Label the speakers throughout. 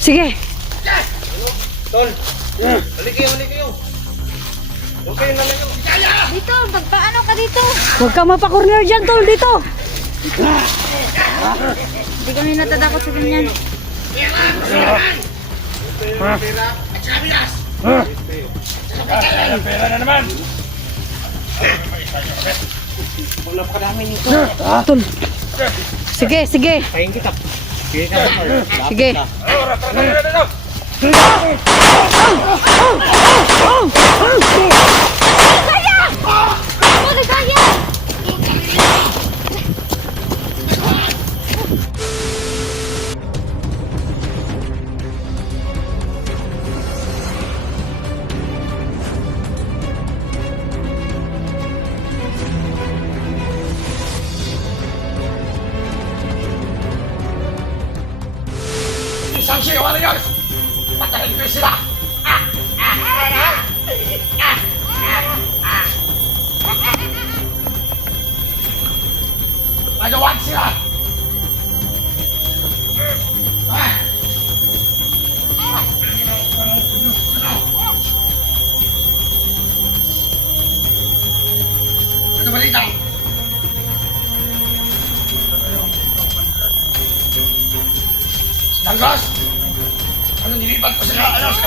Speaker 1: Sige.
Speaker 2: Tol. Balik kayo, balik kayo. Huwag kayo nalayo.
Speaker 3: Dito, magpaano ka dito?
Speaker 1: Huwag ka mapakorner dyan, tol, dito.
Speaker 3: Hindi kami natatakot sa ganyan.
Speaker 2: Pera na naman.
Speaker 1: Ah, tol. Sige, sige.
Speaker 2: Kain kita. Sige.
Speaker 1: Sige.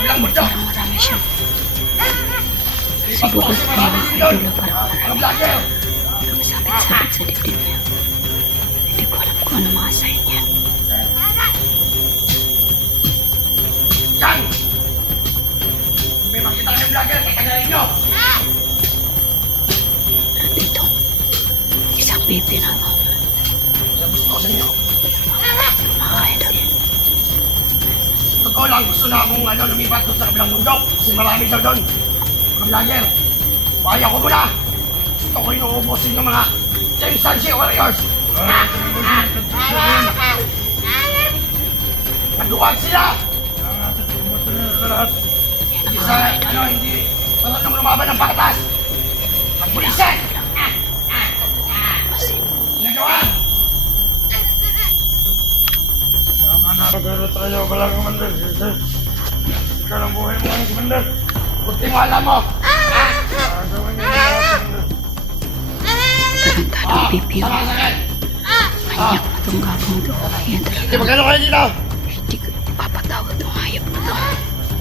Speaker 1: Parang marami siya. Dibdib niya. Hindi ko alam kung ano mga sign niya.
Speaker 2: Yan! May makita kayong vlogger.
Speaker 1: Isang baby na
Speaker 2: sa inyo.
Speaker 1: Mga idol.
Speaker 2: Totoo lang, gusto na akong ano, lumipat doon sa kabilang mundo. Kasi marami daw doon. Mga vlogger. Kaya ko muna. Gusto ko inuubusin ng mga James Sanchi Warriors. Nagluwag sila!
Speaker 1: Mga idol.
Speaker 2: ano, hindi marunong lumaban ng patas. Ang pulisan!
Speaker 1: Kasi
Speaker 4: Pero tayo wala kang mandal. Ikaw lang buhay mo ang mandal.
Speaker 2: Kunti mo alam mo!
Speaker 4: Gagawin niyo ng mandal.
Speaker 1: tarantadong yun.
Speaker 2: Sama sa akin!
Speaker 1: Manyak na itong gabong to. Yan
Speaker 2: Hindi
Speaker 1: talaga.
Speaker 2: magkano kayo dito?
Speaker 1: Hindi ko papatawad itong hayop na to.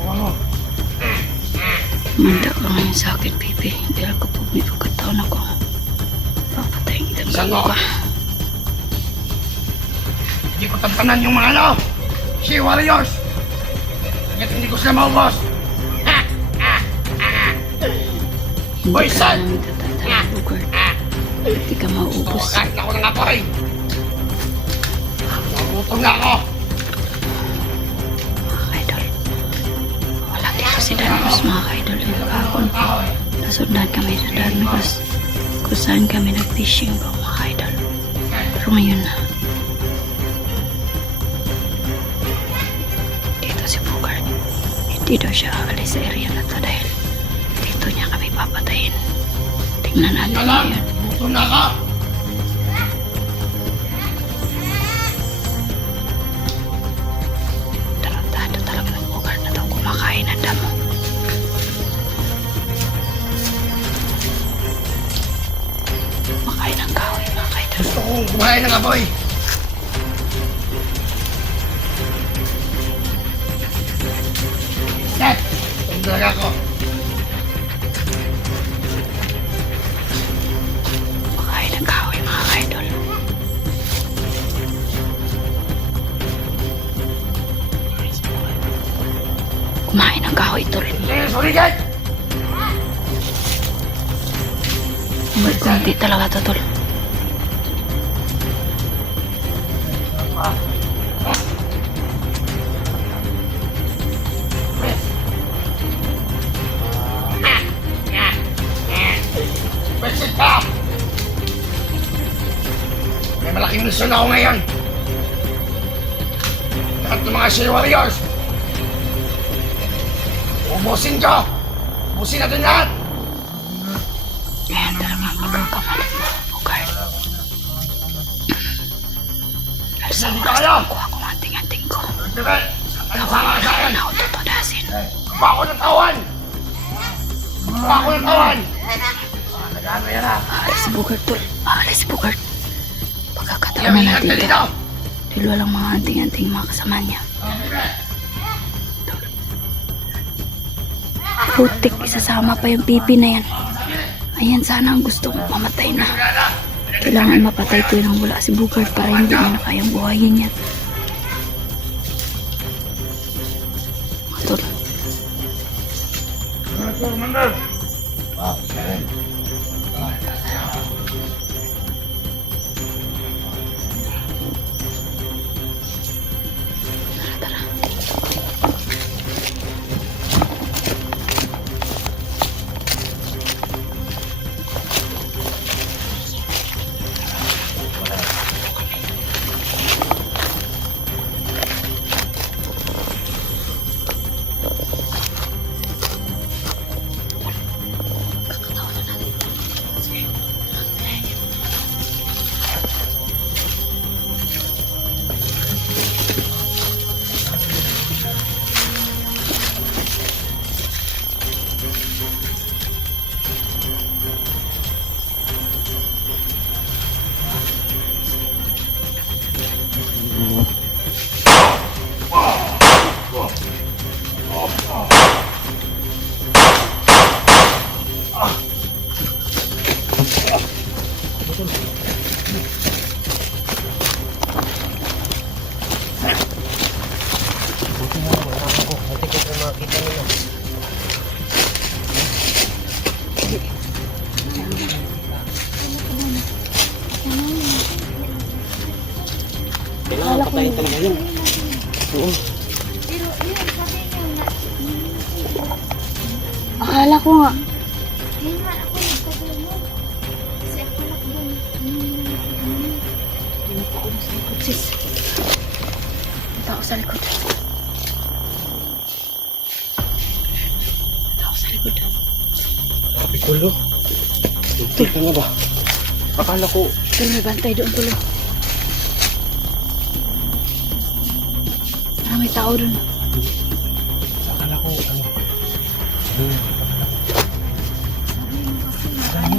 Speaker 4: Ano?
Speaker 1: Manda ka ngayon sa akin, baby. Dahil kapag may pagkataon ako, papatayin kita
Speaker 2: mo.
Speaker 1: ka.
Speaker 2: Hindi ko tampanan yung mga ano! Si Warriors! Hanggat hindi ko sila maubos! Hoy, son!
Speaker 1: Hindi ka mauubos.
Speaker 2: Kahit ako ng apoy! Nagutom na ako!
Speaker 1: Mga idol. Wala dito si Danos, mga idol. Yung kahapon, nasundan kami sa Danos. Kung saan kami nag-fishing ba, mga idol. Pero ngayon na. Hindi daw siya aalis sa area na to dahil dito niya kami papatayin. Tingnan natin
Speaker 2: lang!
Speaker 1: ngayon.
Speaker 2: Gutom na ako!
Speaker 1: Tarantado talaga ng Bugard na to kumakain ng damo. Makain ng kahoy, mga idol.
Speaker 2: Gusto kong kumain ng apoy! Guys!
Speaker 1: Hindi talaga to, tol.
Speaker 2: Besit pa! May malaking mission ako ngayon. Lahat ng mga Shea Warriors. Ubusin ko! Ubusin natin lahat!
Speaker 1: Ngayon talaga magkakamali mo, Bugard.
Speaker 2: Hindi ka kaya!
Speaker 1: Kuha ko ang anting-anting ko.
Speaker 2: Ano sa Pa ako ng tawan! Pa ako ng tawan! Ah, nag-ano yan ha?
Speaker 1: Aalis si Bugard, tol. Aalis si Bugard. Pagkakataon
Speaker 2: Kaya
Speaker 1: na natin ito. Dahil walang mga anting-anting mga kasama niya. Putik, isasama pa yung pipi na yan. Ayan, sana ang gusto kong mamatay na. Kailangan mapatay ko nang wala si Bugard para hindi niya na kayang buhayin yan. Mga tol,
Speaker 4: Master, mandar.
Speaker 5: Kailangan Ka na ba? Akala ko,
Speaker 1: Tol, may bantay doon, tulo. Parang may tao doon.
Speaker 5: akala ko, ano, hmm, ano,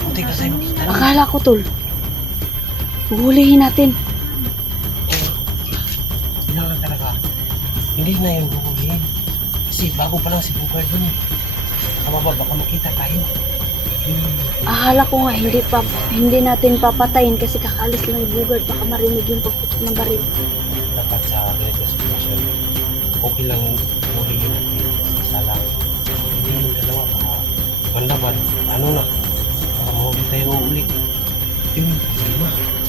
Speaker 5: Kunti ka sa'yo.
Speaker 1: Akala ko, tol. Huhulihin natin.
Speaker 5: Kailangan talaga. Hindi na yun huhulihin. Kasi bago pa lang si Bugard dun. Kamaba, baka makita tayo.
Speaker 1: Akala ko nga, hindi, pa, hindi natin papatayin kasi kakalis lang yung bugard. Baka marinig yung pagputok ng baril.
Speaker 5: dapat sa sitwasyon, okay lang hulihin natin sa salang. Hindi yung dalawa baka manlaban. Ano na, baka mahulit tayo uli. Yun yung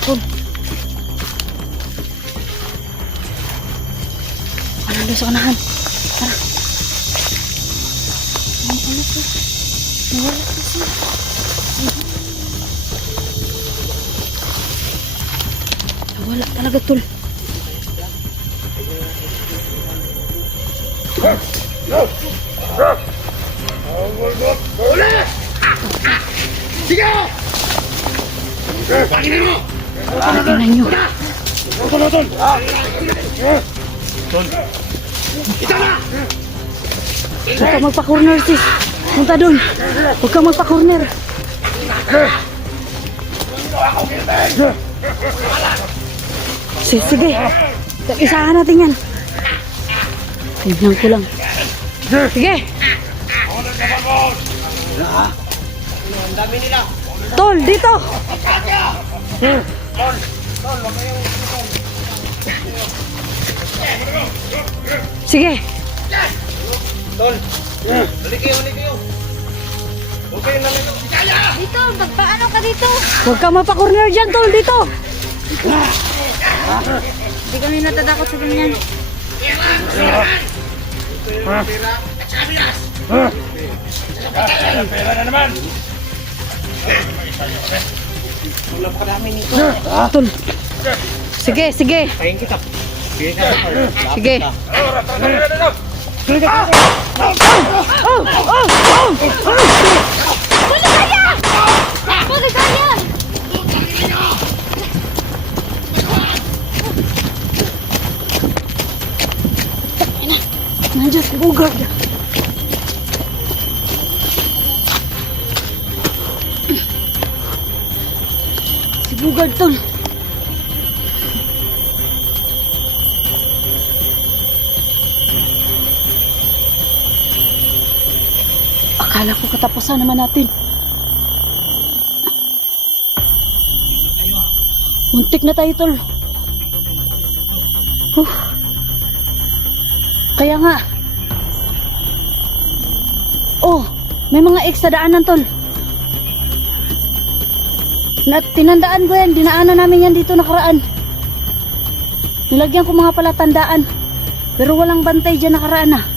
Speaker 1: Po. Wala doon sa unahan. Tara. Ano to? Nawala to siya. Nawala talaga tol.
Speaker 2: Ito na, Tol! Tol! Ito na!
Speaker 1: Huwag ka magpa-corner sis. Punta dun. Huwag ka magpa-corner. Sige, sige. Isahan natin yan. Tingnan ko lang. Sige. Tol, dito. Sige.
Speaker 3: Dito, magpaano ka dito?
Speaker 1: Huwag ka mapa-corner dyan, tol. Dito.
Speaker 3: Hindi kami natatakot sa ganyan.
Speaker 2: Pera na naman!
Speaker 1: Tol. Sige, sige.
Speaker 5: Pahin kita. Sige ka.
Speaker 1: Sige. Oh, oh, oh.
Speaker 3: Bakit kaya?
Speaker 1: Nandiyan si Bugard. Si Bugard, tol. Katapusan naman natin. Muntik na tayo, tol. Huh. Kaya nga. Oh, may mga extra daanan, tol. Na, tinandaan ko yan. Dinaanan namin yan dito nakaraan. Nilagyan ko mga palatandaan. Pero walang bantay dyan nakaraan ah.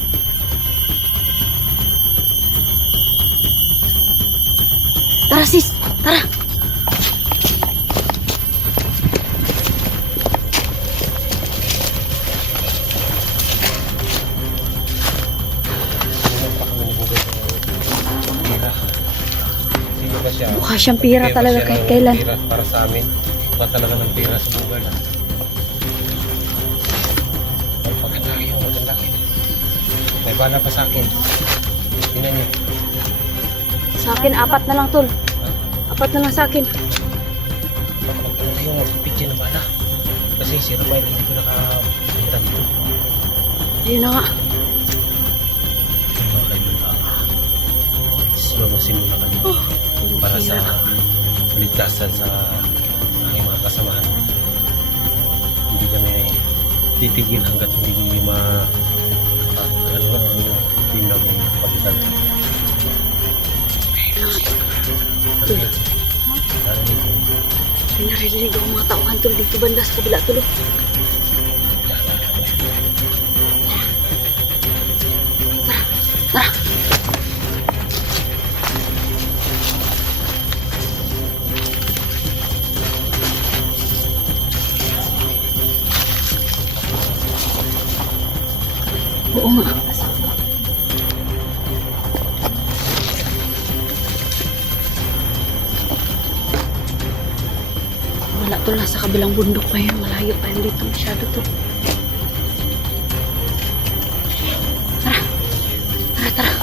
Speaker 1: Siyang pira
Speaker 5: Pero
Speaker 1: talaga
Speaker 5: siya
Speaker 1: kahit
Speaker 5: ng
Speaker 1: kailan.
Speaker 5: Pira para sa amin. Iba talaga ng pira sa Bugay na. Ay, maganda kayo, maganda kayo. May bala pa sa akin. Tingnan niyo.
Speaker 1: Sa akin, apat na lang tol. Apat na lang sa akin.
Speaker 5: Baka magpapala kayo, magpipidya ng bala. Kasi si Rubail hindi ko nakapunta dito.
Speaker 1: Ayun na nga.
Speaker 5: Yung mga kaibigan. Slumusin muna kami. Para sa ligtasan sa aking mga kasamahan. Hindi kami titigil hanggat hindi ma at ano ang team namin pagkitan. Narinig. Narinig mo.
Speaker 1: May naririnig ako mga tauhan tol dito banda sa kabila tulo. Wala to nasa kabilang bundok pa yun. Malayo pa yun dito masyado to. Tara. Tara, tara.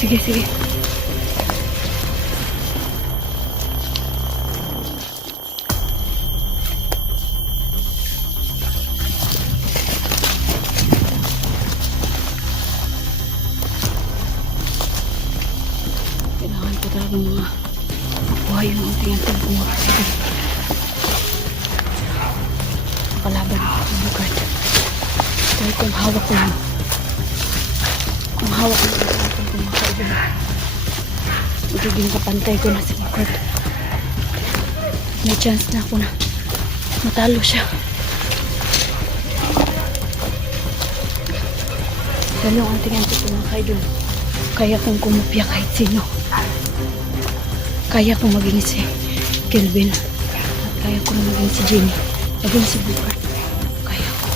Speaker 1: Sige, sige. Talaga mga buhay yung unting ang buhay. Palaban ako sa bukad. Dahil kung hawak ko yun. Kung hawak ko yun, kung kumakaibig. Magiging kapantay ko na sa bukad. may chance na ako na matalo siya. Dalawang ang tingin ko mga kaidol. Kaya kong kumupya kahit sino. Kaya kong maging si Kelvin. At kaya kong maging si Jenny. Maging si Bukart. Kaya ko.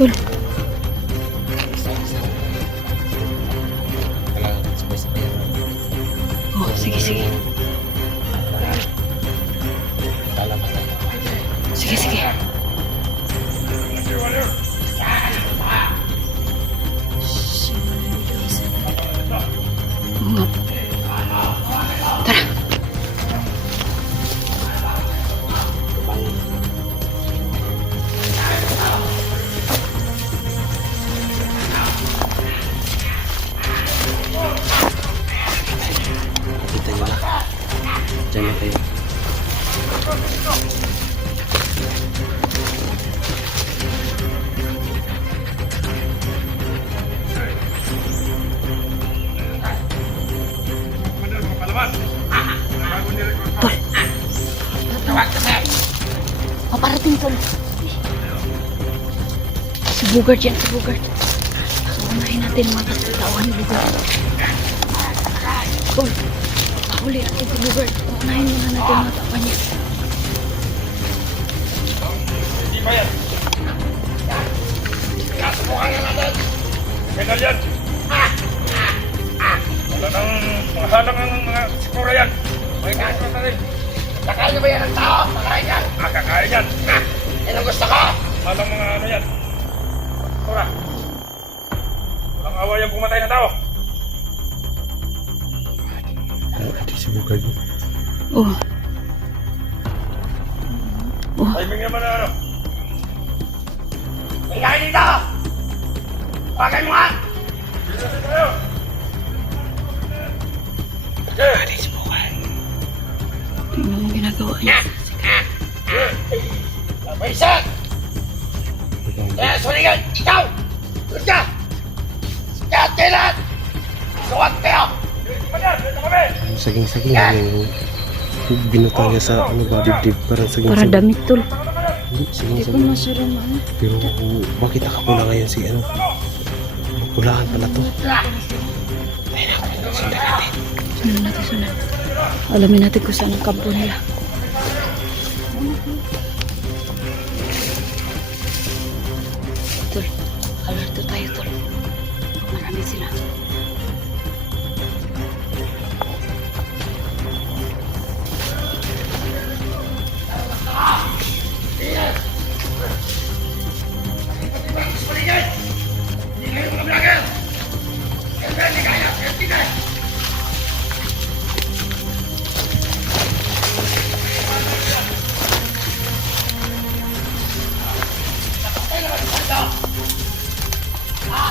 Speaker 1: Tol, Si Bugard yan, si Bugard. Unahin natin mga katawan ni Bugard. Tol, pahuli natin si Bugard. Unahin muna natin mga katawan niya.
Speaker 4: Hindi ba yan?
Speaker 2: Subukan na natin.
Speaker 4: Kailan yan? Wala nang mahalang ang mga sikura yan. May kaso na rin.
Speaker 2: Nakain na ba yan ng tao? Nakain yan.
Speaker 4: Ah, kakain yan.
Speaker 2: Ah, yan ang gusto ko.
Speaker 4: Halang mga ano yan. Sikura. Walang awa yung pumatay na tao.
Speaker 5: Ito si Bugard.
Speaker 1: Oh. Oh,
Speaker 4: Timing naman na ano.
Speaker 2: Tingnan dito. Bagay mo nga.
Speaker 4: Na tayo. Okay.
Speaker 1: tingnan mo ang ginagawa niya.
Speaker 2: May isa. Kaya suligan. Ikaw. Tulad ka. Kaya tilan. Suwat kayo.
Speaker 4: Dito yan. Dito kami.
Speaker 5: Saging-saging yung binutang niya sa ano ba dibdib parang
Speaker 1: Para
Speaker 5: saging-saging.
Speaker 1: damit tol.
Speaker 5: Hindi,
Speaker 1: Hindi ko
Speaker 5: saging-saging.
Speaker 1: masyadong ano.
Speaker 5: Pero bakit nakapula ngayon si ano? Pulahan pala to.
Speaker 1: Sundan natin, sundan. Alamin natin kung saan ang kampo nila.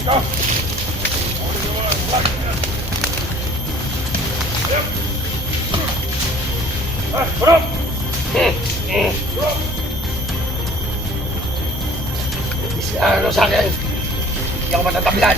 Speaker 2: magaling ano. Mga balapatas.
Speaker 4: Tiger. Ayun to. Ah, bulok!
Speaker 2: Ano sa akin? Hindi ako matatablan.